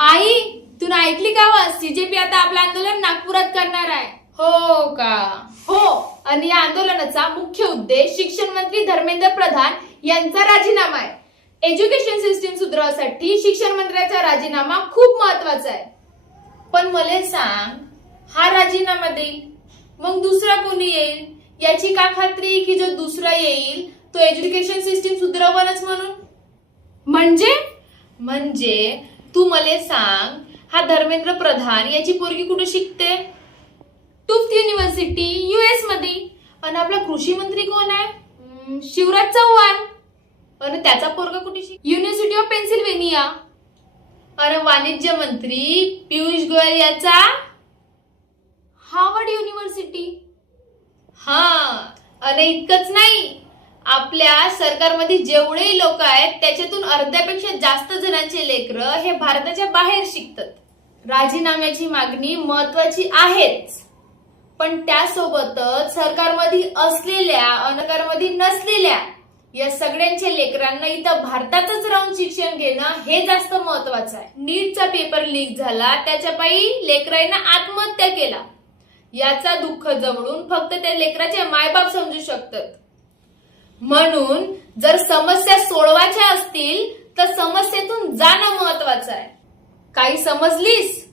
आई, तू ऐकली का व सीजेपी आता आपलं आंदोलन नागपुरात करणार आहे? हो का? हो. आणि या आंदोलनाचा मुख्य उद्देश शिक्षण मंत्री धर्मेंद्र प्रधान यांचा राजीनामा आहे. एज्युकेशन सिस्टीम सुधारण्यासाठी शिक्षण मंत्र्याचा राजीनामा खूप महत्वाचा आहे. पण मला सांग, हा राजीनामा देईल मग दुसरा कोणी येईल याची का खात्री की जो दुसरा येईल तो एज्युकेशन सिस्टीम सुधारवणच म्हणून? म्हणजे तू मला सांग, हा धर्मेंद्र प्रधान याची पोरगी कुठे शिकते? टुफ्ट युनिव्हर्सिटी US मध्ये. आणि आपला कृषी मंत्री कोण आहे? शिवराज चव्हाण. आणि त्याचा पोरगा कुठे शिक? University of Pennsylvania. आणि वाणिज्य मंत्री पियुष गोयल याचा? Harvard university. हा. आणि इतकंच नाही, आपल्या सरकारमध्ये जेवढे लोक आहेत त्याच्यातून अर्ध्यापेक्षा जास्त जणांचे लेकरं हे भारताच्या बाहेर शिकतात. राजीनाम्याची मागणी महत्वाची आहेच, पण त्यासोबतच सरकारमध्ये असलेल्या सरकारमध्ये नसलेल्या या सगळ्यांच्या लेकरांना इथं भारतातच राहून शिक्षण घेणं हे जास्त महत्वाचं आहे. नीटचा पेपर लीक झाला, त्याच्या पायी लेकरांना आत्महत्या केला. याचा दुःख जवळून फक्त त्या लेकराचे मायबाप समजू शकतात. म्हणून जर समस्या सोडवायच्या असतील तर समस्येतून जाणं महत्वाचं आहे. काही समजलीस?